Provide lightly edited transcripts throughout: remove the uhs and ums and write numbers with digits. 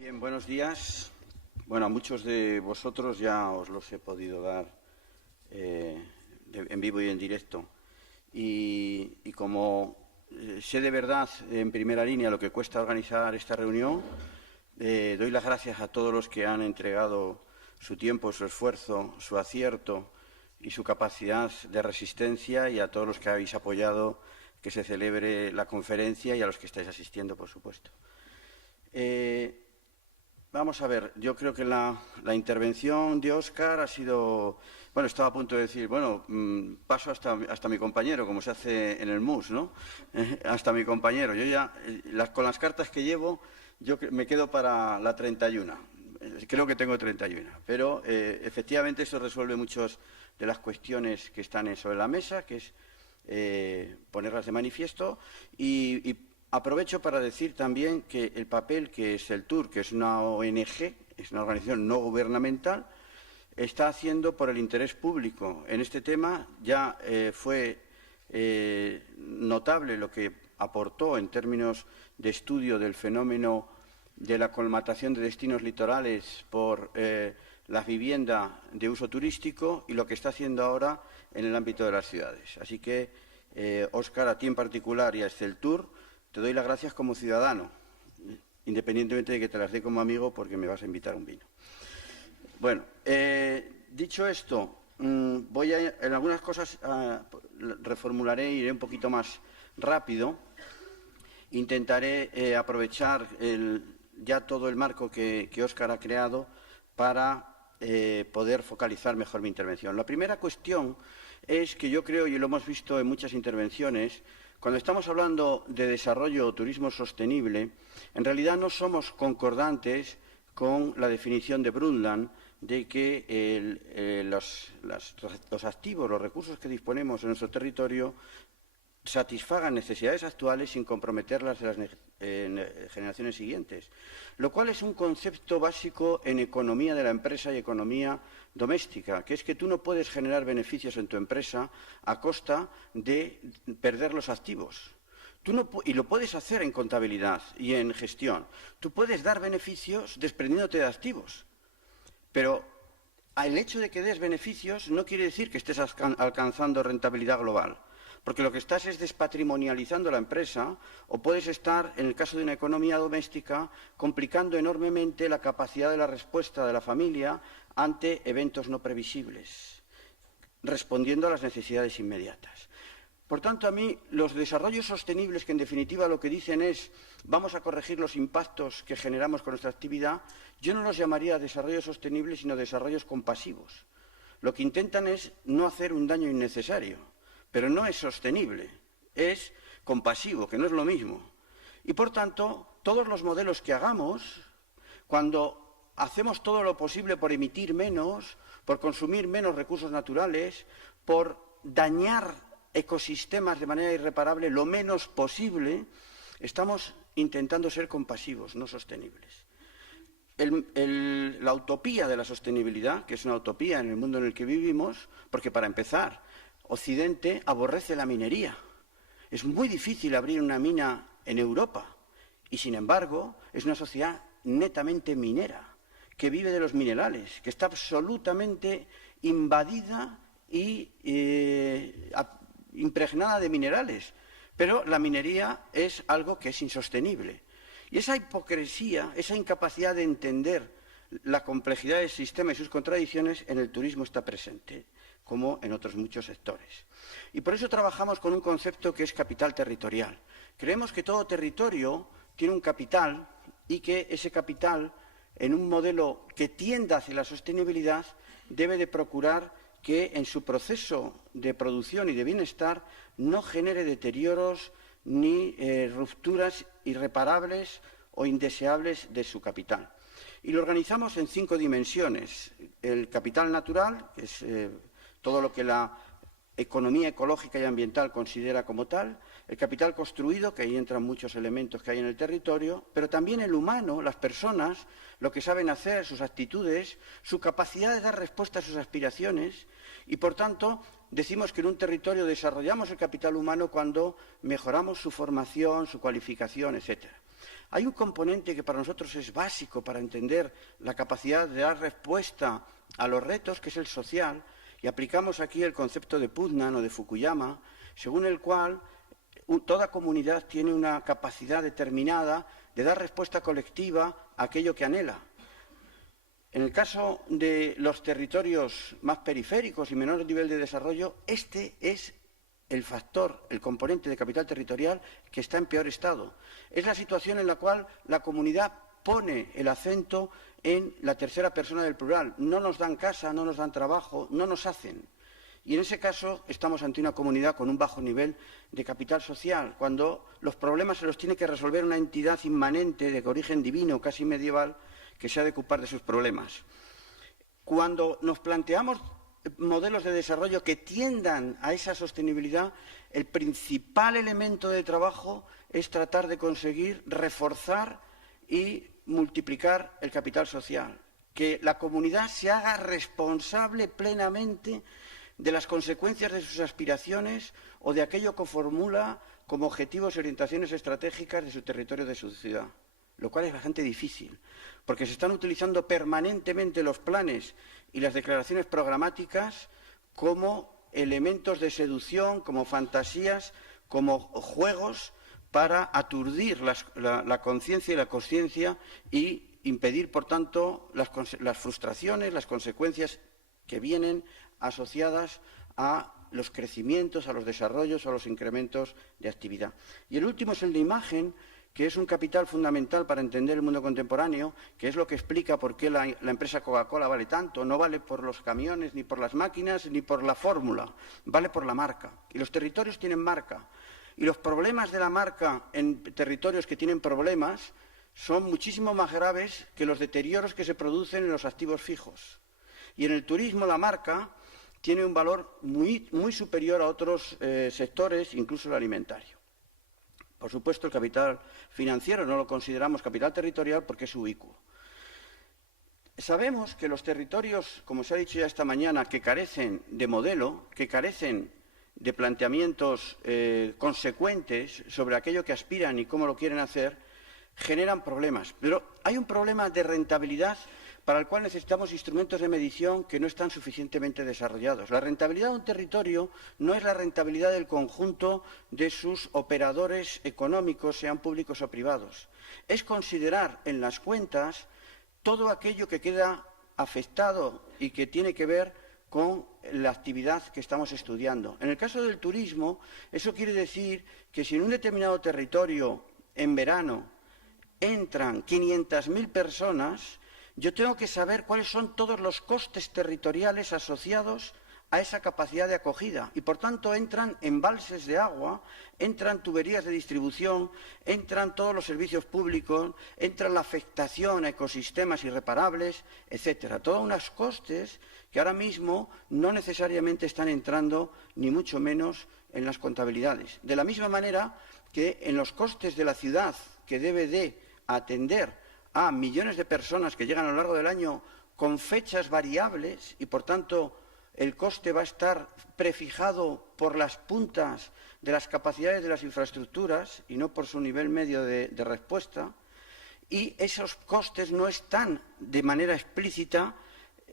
Bien, buenos días. Bueno, a muchos de vosotros ya os los he podido dar en vivo y en directo. Y como sé de verdad en primera línea lo que cuesta organizar esta reunión, doy las gracias a todos los que han entregado su tiempo, su esfuerzo, su acierto y su capacidad de resistencia, y a todos los que habéis apoyado que se celebre la conferencia y a los que estáis asistiendo, por supuesto. Vamos a ver, yo creo que la intervención de Óscar ha sido... Bueno, estaba a punto de decir, bueno, paso hasta mi compañero, como se hace en el MUS, ¿no? Hasta mi compañero. Yo ya, con las cartas que llevo, yo me quedo para la 31. Creo que tengo 31. Pero, efectivamente, eso resuelve muchas de las cuestiones que están sobre la mesa, que es ponerlas de manifiesto y aprovecho para decir también que el papel que Seltur, que es una ONG, es una organización no gubernamental, está haciendo por el interés público. En este tema ya fue notable lo que aportó en términos de estudio del fenómeno de la colmatación de destinos litorales por la vivienda de uso turístico y lo que está haciendo ahora en el ámbito de las ciudades. Así que, Óscar, a ti en particular y a Seltur, te doy las gracias como ciudadano, independientemente de que te las dé como amigo, porque me vas a invitar un vino. Bueno, dicho esto, voy a, en algunas cosas reformularé e iré un poquito más rápido. Intentaré aprovechar ya todo el marco que Óscar ha creado para poder focalizar mejor mi intervención. La primera cuestión es que yo creo, y lo hemos visto en muchas intervenciones, cuando estamos hablando de desarrollo o turismo sostenible, en realidad no somos concordantes con la definición de Brundtland de que los activos, los recursos que disponemos en nuestro territorio satisfagan necesidades actuales sin comprometerlas de las generaciones siguientes, lo cual es un concepto básico en economía de la empresa y economía doméstica, que es que tú no puedes generar beneficios en tu empresa a costa de perder los activos. Y lo puedes hacer en contabilidad y en gestión. Tú puedes dar beneficios desprendiéndote de activos, pero el hecho de que des beneficios no quiere decir que estés alcanzando rentabilidad global, porque lo que estás es despatrimonializando la empresa, o puedes estar, en el caso de una economía doméstica, complicando enormemente la capacidad de la respuesta de la familia ante eventos no previsibles, respondiendo a las necesidades inmediatas. Por tanto, a mí, los desarrollos sostenibles, que en definitiva lo que dicen es vamos a corregir los impactos que generamos con nuestra actividad, yo no los llamaría desarrollos sostenibles, sino desarrollos compasivos. Lo que intentan es no hacer un daño innecesario, pero no es sostenible, es compasivo, que no es lo mismo. Y, por tanto, todos los modelos que hagamos, cuando hacemos todo lo posible por emitir menos, por consumir menos recursos naturales, por dañar ecosistemas de manera irreparable lo menos posible, estamos intentando ser compasivos, no sostenibles. La utopía de la sostenibilidad, que es una utopía en el mundo en el que vivimos, porque para empezar, Occidente aborrece la minería. Es muy difícil abrir una mina en Europa y, sin embargo, es una sociedad netamente minera, que vive de los minerales, que está absolutamente invadida y impregnada de minerales. Pero la minería es algo que es insostenible. Y esa hipocresía, esa incapacidad de entender la complejidad del sistema y sus contradicciones en el turismo está presente, como en otros muchos sectores. Y por eso trabajamos con un concepto que es capital territorial. Creemos que todo territorio tiene un capital y que ese capital, en un modelo que tienda hacia la sostenibilidad, debe de procurar que en su proceso de producción y de bienestar no genere deterioros ni rupturas irreparables o indeseables de su capital. Y lo organizamos en 5 dimensiones. El capital natural, que es todo lo que la economía ecológica y ambiental considera como tal, el capital construido, que ahí entran muchos elementos que hay en el territorio, pero también el humano, las personas, lo que saben hacer, sus actitudes, su capacidad de dar respuesta a sus aspiraciones, y por tanto decimos que en un territorio desarrollamos el capital humano cuando mejoramos su formación, su cualificación, etcétera. Hay un componente que para nosotros es básico para entender la capacidad de dar respuesta a los retos, que es el social, y aplicamos aquí el concepto de Putnam o de Fukuyama, según el cual toda comunidad tiene una capacidad determinada de dar respuesta colectiva a aquello que anhela. En el caso de los territorios más periféricos y menor nivel de desarrollo, este es el factor, el componente de capital territorial que está en peor estado. Es la situación en la cual la comunidad pone el acento en la tercera persona del plural. No nos dan casa, no nos dan trabajo, no nos hacen. Y en ese caso estamos ante una comunidad con un bajo nivel de capital social, cuando los problemas se los tiene que resolver una entidad inmanente de origen divino, casi medieval, que se ha de ocupar de sus problemas. Cuando nos planteamos modelos de desarrollo que tiendan a esa sostenibilidad, el principal elemento de trabajo es tratar de conseguir reforzar y multiplicar el capital social, que la comunidad se haga responsable plenamente de las consecuencias de sus aspiraciones o de aquello que formula como objetivos y orientaciones estratégicas de su territorio, de su ciudad, lo cual es bastante difícil, porque se están utilizando permanentemente los planes y las declaraciones programáticas como elementos de seducción, como fantasías, como juegos para aturdir la conciencia y la consciencia y impedir, por tanto, las frustraciones, las consecuencias que vienen asociadas a los crecimientos, a los desarrollos, a los incrementos de actividad. Y el último es el de imagen, que es un capital fundamental para entender el mundo contemporáneo, que es lo que explica por qué la empresa Coca-Cola vale tanto. No vale por los camiones, ni por las máquinas, ni por la fórmula, vale por la marca. Y los territorios tienen marca. Y los problemas de la marca en territorios que tienen problemas son muchísimo más graves que los deterioros que se producen en los activos fijos. Y en el turismo la marca tiene un valor muy superior a otros sectores, incluso el alimentario. Por supuesto, el capital financiero no lo consideramos capital territorial porque es ubicuo. Sabemos que los territorios, como se ha dicho ya esta mañana, que carecen de modelo, que carecen de planteamientos consecuentes sobre aquello que aspiran y cómo lo quieren hacer, generan problemas. Pero hay un problema de rentabilidad para el cual necesitamos instrumentos de medición que no están suficientemente desarrollados. La rentabilidad de un territorio no es la rentabilidad del conjunto de sus operadores económicos, sean públicos o privados. Es considerar en las cuentas todo aquello que queda afectado y que tiene que ver con la actividad que estamos estudiando. En el caso del turismo, eso quiere decir que si en un determinado territorio, en verano, entran 500.000 personas, yo tengo que saber cuáles son todos los costes territoriales asociados a esa capacidad de acogida. Y, por tanto, entran embalses de agua, entran tuberías de distribución, entran todos los servicios públicos, entra la afectación a ecosistemas irreparables, etcétera. Todos unos costes que ahora mismo no necesariamente están entrando, ni mucho menos, en las contabilidades. De la misma manera que en los costes de la ciudad, que debe de atender a millones de personas que llegan a lo largo del año con fechas variables y, por tanto, el coste va a estar prefijado por las puntas de las capacidades de las infraestructuras y no por su nivel medio de respuesta, y esos costes no están de manera explícita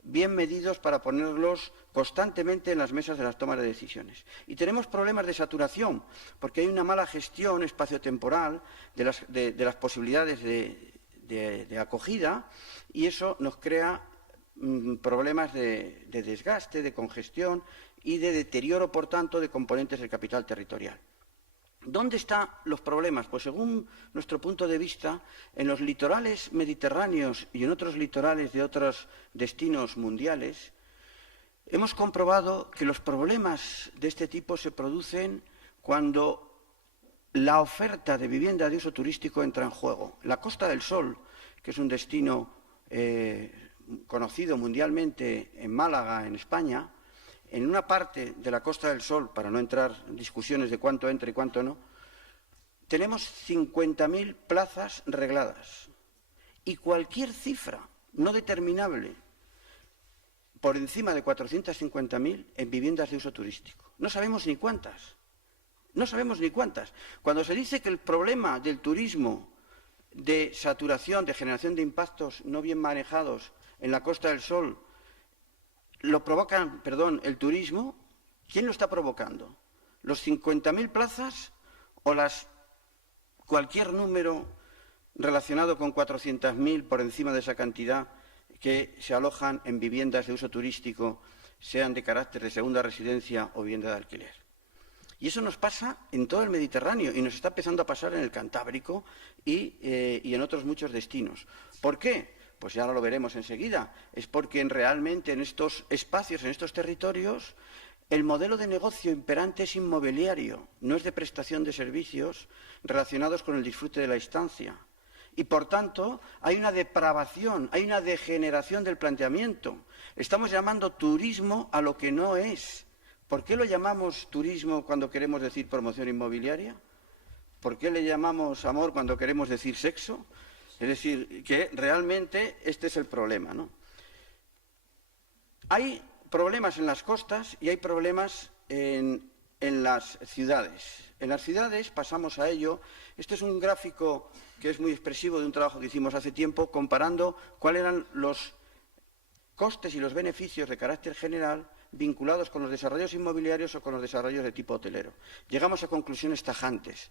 bien medidos para ponerlos constantemente en las mesas de las tomas de decisiones. Y tenemos problemas de saturación, porque hay una mala gestión espaciotemporal de las posibilidades de acogida, y eso nos crea problemas de desgaste, de congestión y de deterioro, por tanto, de componentes del capital territorial. ¿Dónde están los problemas? Pues según nuestro punto de vista, en los litorales mediterráneos y en otros litorales de otros destinos mundiales, hemos comprobado que los problemas de este tipo se producen cuando la oferta de vivienda de uso turístico entra en juego. La Costa del Sol, que es un destino conocido mundialmente en Málaga, en España, en una parte de la Costa del Sol, para no entrar en discusiones de cuánto entra y cuánto no, tenemos 50.000 plazas regladas y cualquier cifra no determinable por encima de 450.000 en viviendas de uso turístico. No sabemos ni cuántas. No sabemos ni cuántas. Cuando se dice que el problema del turismo de saturación, de generación de impactos no bien manejados en la Costa del Sol, lo provocan, el turismo, ¿quién lo está provocando? ¿Los 50.000 plazas o cualquier número relacionado con 400.000 por encima de esa cantidad que se alojan en viviendas de uso turístico, sean de carácter de segunda residencia o vivienda de alquiler? Y eso nos pasa en todo el Mediterráneo y nos está empezando a pasar en el Cantábrico y en otros muchos destinos. ¿Por qué? Pues ya lo veremos enseguida. Es porque realmente en estos espacios, en estos territorios, el modelo de negocio imperante es inmobiliario, no es de prestación de servicios relacionados con el disfrute de la estancia. Y, por tanto, hay una depravación, hay una degeneración del planteamiento. Estamos llamando turismo a lo que no es. ¿Por qué lo llamamos turismo cuando queremos decir promoción inmobiliaria? ¿Por qué le llamamos amor cuando queremos decir sexo? Es decir, que realmente este es el problema, ¿no? Hay problemas en las costas y hay problemas en las ciudades. En las ciudades pasamos a ello. Este es un gráfico que es muy expresivo de un trabajo que hicimos hace tiempo, comparando cuáles eran los costes y los beneficios de carácter general vinculados con los desarrollos inmobiliarios o con los desarrollos de tipo hotelero. Llegamos a conclusiones tajantes.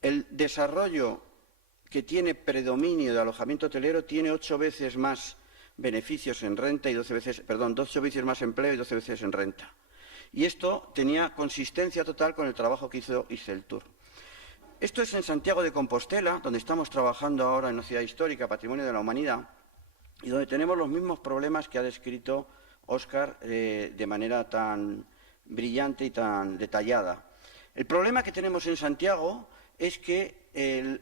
El desarrollo que tiene predominio de alojamiento hotelero tiene 8 veces más beneficios en renta y 12 veces más empleo y 12 veces en renta. Y esto tenía consistencia total con el trabajo que hizo Iseltur. Esto es en Santiago de Compostela, donde estamos trabajando ahora en una ciudad histórica, patrimonio de la humanidad, y donde tenemos los mismos problemas que ha descrito Óscar de manera tan brillante y tan detallada. El problema que tenemos en Santiago es que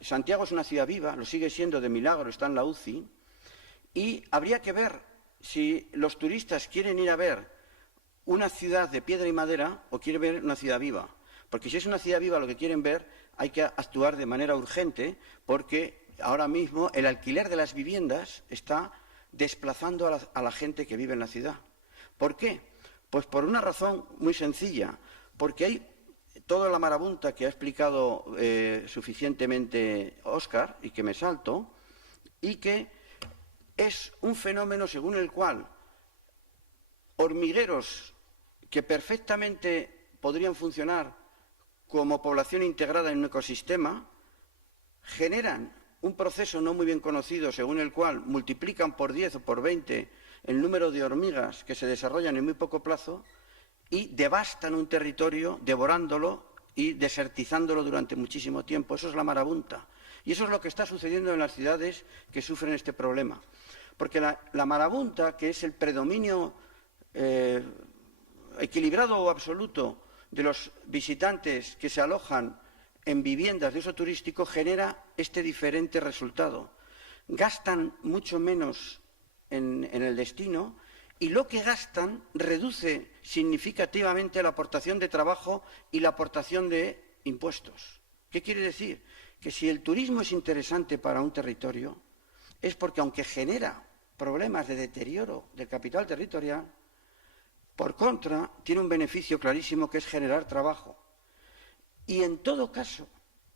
Santiago es una ciudad viva, lo sigue siendo de milagro, está en la UCI, y habría que ver si los turistas quieren ir a ver una ciudad de piedra y madera o quieren ver una ciudad viva. Porque si es una ciudad viva lo que quieren ver, hay que actuar de manera urgente, porque ahora mismo el alquiler de las viviendas está desplazando a la gente que vive en la ciudad. ¿Por qué? Pues por una razón muy sencilla, porque hay toda la marabunta que ha explicado suficientemente Óscar y que me salto, y que es un fenómeno según el cual hormigueros que perfectamente podrían funcionar como población integrada en un ecosistema generan un proceso no muy bien conocido según el cual multiplican por 10 o por 20 el número de hormigas que se desarrollan en muy poco plazo y devastan un territorio devorándolo y desertizándolo durante muchísimo tiempo. Eso es la marabunta. Y eso es lo que está sucediendo en las ciudades que sufren este problema. Porque la marabunta, que es el predominio equilibrado o absoluto de los visitantes que se alojan en viviendas de uso turístico, genera este diferente resultado. Gastan mucho menos en el destino y lo que gastan reduce significativamente la aportación de trabajo y la aportación de impuestos. ¿Qué quiere decir? Que si el turismo es interesante para un territorio es porque, aunque genera problemas de deterioro del capital territorial, por contra, tiene un beneficio clarísimo, que es generar trabajo. Y, en todo caso,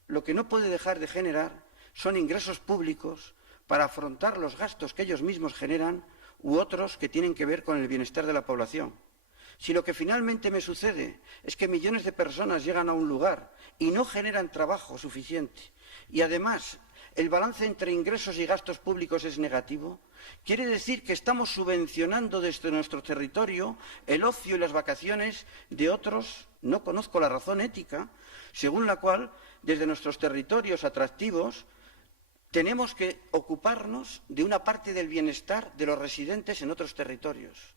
lo que no puede dejar de generar son ingresos públicos para afrontar los gastos que ellos mismos generan u otros que tienen que ver con el bienestar de la población. Si lo que finalmente me sucede es que millones de personas llegan a un lugar y no generan trabajo suficiente, y además el balance entre ingresos y gastos públicos es negativo, quiere decir que estamos subvencionando desde nuestro territorio el ocio y las vacaciones de otros. No conozco la razón ética según la cual desde nuestros territorios atractivos tenemos que ocuparnos de una parte del bienestar de los residentes en otros territorios.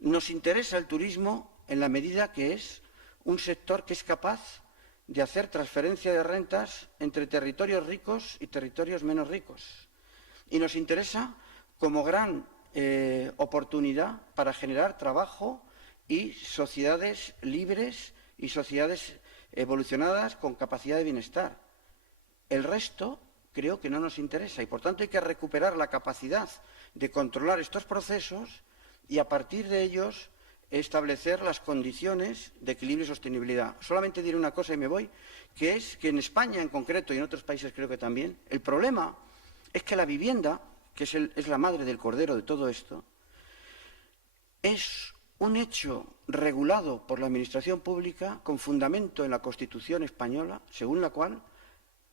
Nos interesa el turismo en la medida que es un sector que es capaz de hacer transferencia de rentas entre territorios ricos y territorios menos ricos. Y nos interesa como gran oportunidad para generar trabajo y sociedades libres y sociedades evolucionadas con capacidad de bienestar. El resto creo que no nos interesa y, por tanto, hay que recuperar la capacidad de controlar estos procesos y, a partir de ellos, establecer las condiciones de equilibrio y sostenibilidad. Solamente diré una cosa y me voy, que es que en España en concreto y en otros países creo que también, el problema es que la vivienda, que es la madre del cordero de todo esto, es un hecho regulado por la Administración pública con fundamento en la Constitución española, según la cual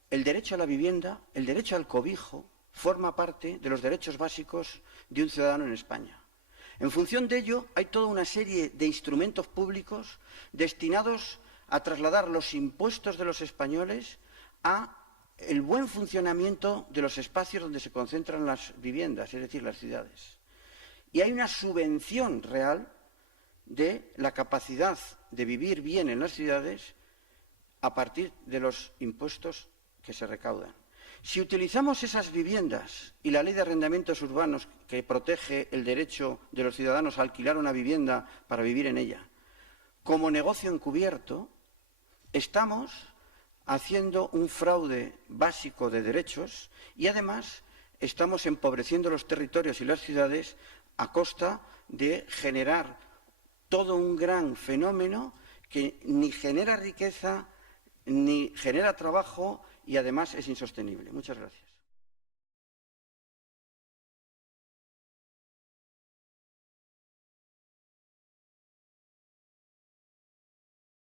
el derecho a la vivienda, el derecho al cobijo, forma parte de los derechos básicos de un ciudadano en España. En función de ello, hay toda una serie de instrumentos públicos destinados a trasladar los impuestos de los españoles a el buen funcionamiento de los espacios donde se concentran las viviendas, es decir, las ciudades. Y hay una subvención real de la capacidad de vivir bien en las ciudades a partir de los impuestos que se recaudan. Si utilizamos esas viviendas y la ley de arrendamientos urbanos que protege el derecho de los ciudadanos a alquilar una vivienda para vivir en ella como negocio encubierto, estamos haciendo un fraude básico de derechos y además estamos empobreciendo los territorios y las ciudades a costa de generar todo un gran fenómeno que ni genera riqueza ni genera trabajo y además es insostenible. Muchas gracias.